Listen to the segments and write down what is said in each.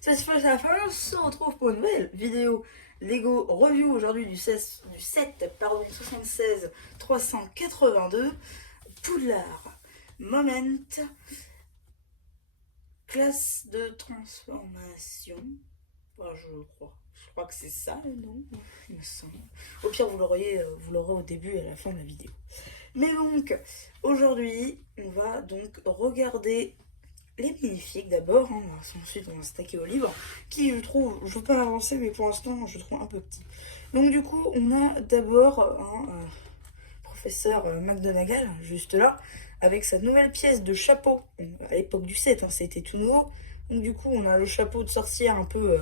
Ça se fait, ça fait, on se retrouve pour une nouvelle vidéo Lego review aujourd'hui du 7 pardon, 76 382 Poudlard Moment classe de transformation. Enfin, je crois que c'est ça le nom, il me semble. Au pire, vous l'aurez au début et à la fin de la vidéo. Mais donc, aujourd'hui, on va donc regarder les magnifiques d'abord, hein. Ensuite on va s'attaquer au livre, qui je trouve, je veux pas avancer, mais pour l'instant je trouve un peu petit. Donc du coup, on a d'abord un professeur McGonagall, juste là, avec sa nouvelle pièce de chapeau. À l'époque du 7, hein, c'était tout nouveau. Donc du coup, on a le chapeau de sorcière un peu...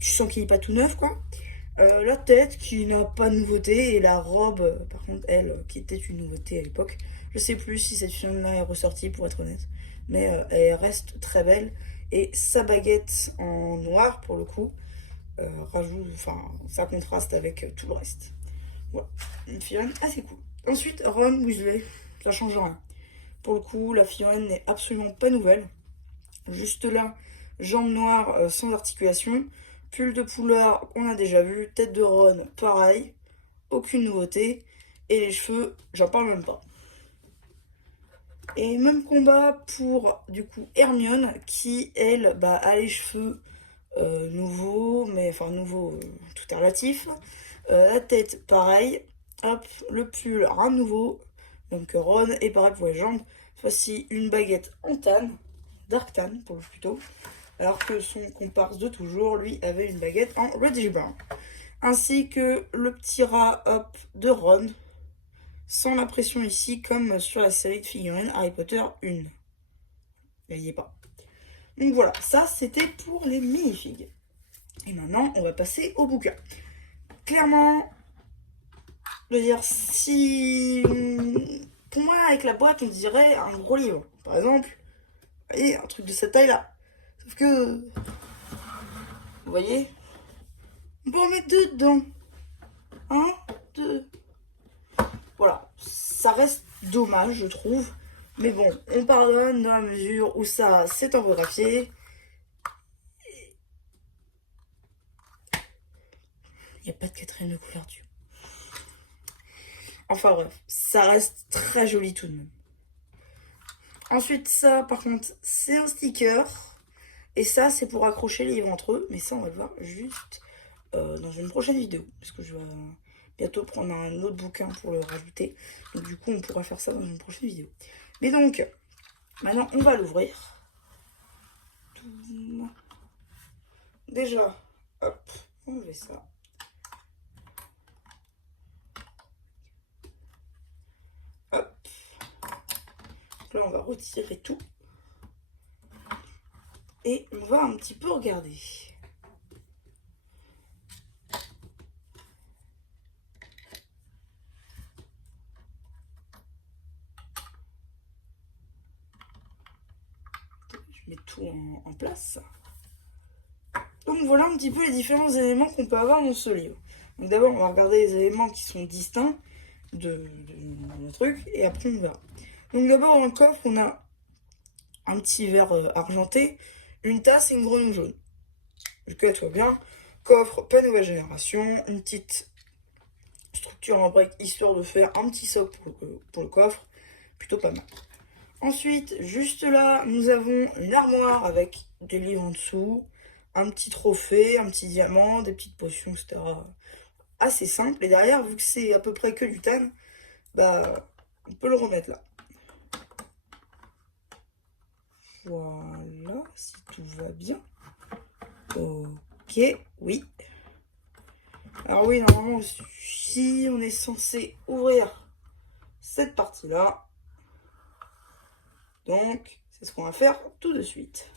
tu sens qu'il n'est pas tout neuf, quoi. La tête qui n'a pas de nouveauté, et la robe, par contre, elle, qui était une nouveauté à l'époque. Je sais plus si cette fille-là est ressortie, pour être honnête, mais elle reste très belle. Et sa baguette en noir, pour le coup, rajoute, enfin, ça contraste avec tout le reste. Voilà, une figurine assez cool. Ensuite, Ron Weasley, ça change rien. Pour le coup, la figurine n'est absolument pas nouvelle. Juste là, jambes noires sans articulation. Pull de Poulard, on a déjà vu. Tête de Ron, pareil. Aucune nouveauté. Et les cheveux, j'en parle même pas. Et même combat pour, du coup, Hermione, qui, elle, bah, a les cheveux nouveaux, mais enfin, nouveaux, tout est relatif. La tête, pareil. Hop, le pull, rien de nouveau. Donc Ron, et pareil pour les jambes. Voici une baguette en tan, dark tan pour le plutôt. Alors que son comparse de toujours, lui, avait une baguette en reddish brown. Ainsi que le petit rat hop de Ron, sans la pression ici, comme sur la série de figurines Harry Potter 1. Il n'y est pas. Donc voilà, ça c'était pour les minifigs. Et maintenant, on va passer au bouquin. Clairement, je veux dire, si... Pour moi, avec la boîte, on dirait un gros livre. Par exemple, vous voyez, un truc de cette taille-là. Sauf que... Vous voyez, on peut en mettre deux dedans. Un, deux. Voilà, ça reste dommage, je trouve. Mais bon, on pardonne dans la mesure où ça s'est engraffié. Il n'y a pas de quatrième de couverture. Enfin bref, ça reste très joli tout de même. Ensuite, ça, par contre, c'est un sticker. Et ça, c'est pour accrocher les livres entre eux. Mais ça, on va le voir juste dans une prochaine vidéo. Parce que je vais bientôt prendre un autre bouquin pour le rajouter. Donc du coup, on pourra faire ça dans une prochaine vidéo. Mais donc, maintenant, on va l'ouvrir. Déjà, hop, enlever ça. Hop. Donc là, on va retirer tout. Et on va un petit peu regarder. Je mets tout en place. Donc voilà un petit peu les différents éléments qu'on peut avoir dans ce livre. Donc d'abord, on va regarder les éléments qui sont distincts de truc, et après on verra. Donc d'abord, dans le coffre, on a un petit verre argenté, une tasse et une grenouille jaune. Jusque-là, tout va bien. Coffre, pas nouvelle génération, une petite structure en brique histoire de faire un petit socle pour le coffre, plutôt pas mal. Ensuite, juste là, nous avons une armoire avec des livres en dessous, un petit trophée, un petit diamant, des petites potions, etc. Assez simple. Et derrière, vu que c'est à peu près que du tan, bah, on peut le remettre là. Voilà, si tout va bien. Ok, oui. Alors oui, normalement, si on est censé ouvrir cette partie-là, donc, c'est ce qu'on va faire tout de suite.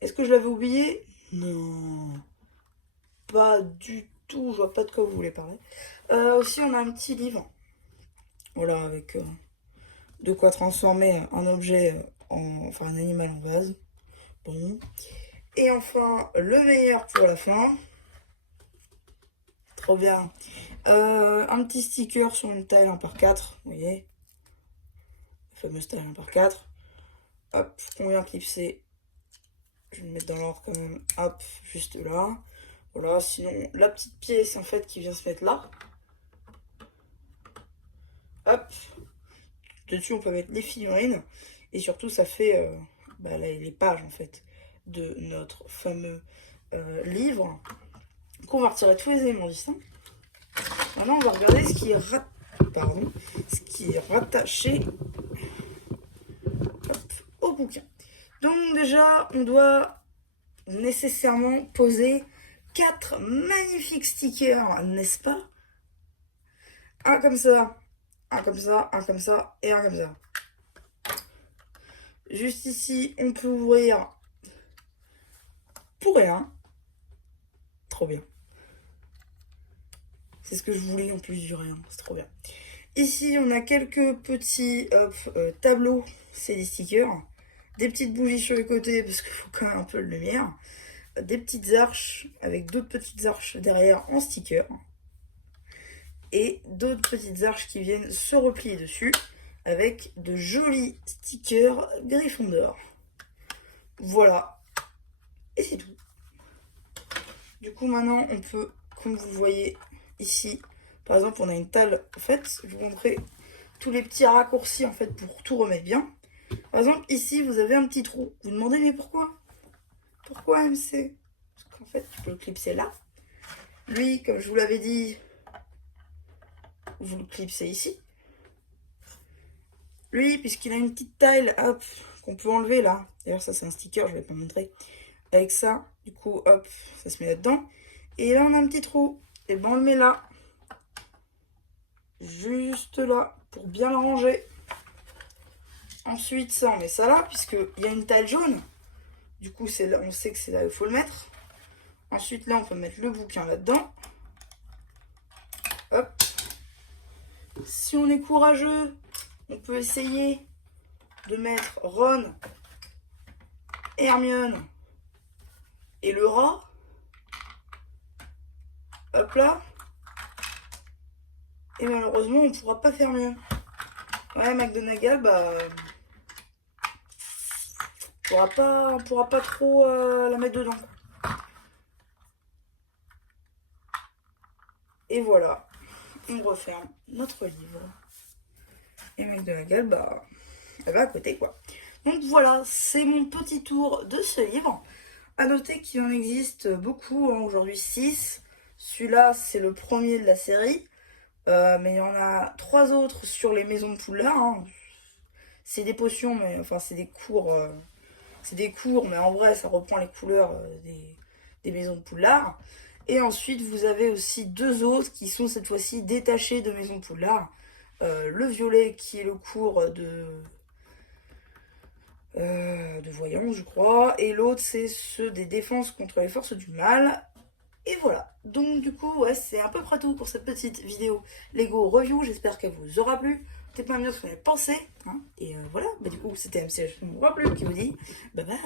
Est-ce que je l'avais oublié? Non. Pas du tout, je vois pas de quoi vous voulez parler. Aussi, on a un petit livre. Voilà, avec de quoi transformer un objet enfin un animal en vase. Bon. Et enfin, le meilleur pour la fin. Trop bien. Un petit sticker sur une taille 1 par 4, vous voyez. La fameuse taille 1 par 4. hop, qu'on vient clipser. Je vais me mettre dans l'ordre quand même, hop, juste là. Voilà, sinon la petite pièce en fait qui vient se mettre là. Hop, dessus on peut mettre les figurines. Et surtout ça fait les pages en fait de notre fameux livre. Donc on va retirer tous les éléments distincts. Maintenant on va regarder ce qui est rattaché au bouquin. Donc déjà on doit nécessairement poser 4 magnifiques stickers, n'est-ce pas? Un comme ça, un comme ça, un comme ça et un comme ça. Juste ici, on peut ouvrir pour rien. Trop bien. C'est ce que je voulais en plus du rien, c'est trop bien. Ici, on a quelques petits tableaux, c'est des stickers. Des petites bougies sur les côtés parce qu'il faut quand même un peu de lumière. Des petites arches avec d'autres petites arches derrière en sticker. Et d'autres petites arches qui viennent se replier dessus avec de jolis stickers Gryffondor. Voilà. Et c'est tout. Du coup, maintenant, on peut, comme vous voyez ici, par exemple, on a une table. En fait, je vous montrer tous les petits raccourcis en fait pour tout remettre bien. Par exemple, ici, vous avez un petit trou. Vous vous demandez, mais pourquoi? Pourquoi MC? Parce qu'en fait, tu peux le clipser là. Lui, comme je vous l'avais dit, vous le clipsez ici. Lui, puisqu'il a une petite taille, hop, qu'on peut enlever là. D'ailleurs, ça, c'est un sticker, je vais pas montrer. Avec ça, du coup, hop, ça se met là-dedans. Et là, on a un petit trou. Et ben, on le met là. Juste là, pour bien le ranger. Ensuite, ça, on met ça là, puisqu'il y a une taille jaune. Du coup, c'est là, on sait que c'est là où il faut le mettre. Ensuite, là, on peut mettre le bouquin là-dedans. Hop. Si on est courageux, on peut essayer de mettre Ron, Hermione et le rat. Hop là. Et malheureusement, on ne pourra pas faire mieux. Ouais, McGonagall, on pourra pas trop la mettre dedans. Et voilà, on referme notre livre. Et McGonagall, elle va à côté, quoi. Donc voilà, c'est mon petit tour de ce livre. À noter qu'il en existe beaucoup, hein, aujourd'hui 6. Celui-là, c'est le premier de la série. Mais il y en a 3 autres sur les maisons de Poudlard. Hein. C'est des potions, mais enfin, c'est des cours. Mais en vrai, ça reprend les couleurs des maisons de Poudlard. Et ensuite, vous avez aussi 2 autres qui sont cette fois-ci détachés de maisons de Poudlard. Le violet, qui est le cours de voyance, je crois. Et l'autre, c'est ceux des défenses contre les forces du mal. Et voilà. Donc, du coup, ouais, c'est à peu près tout pour cette petite vidéo Lego Review. J'espère qu'elle vous aura plu. Dites-moi bien ce que vous en avez pensé. Hein. Et voilà. Du coup, c'était MCH qui vous dit bye bye.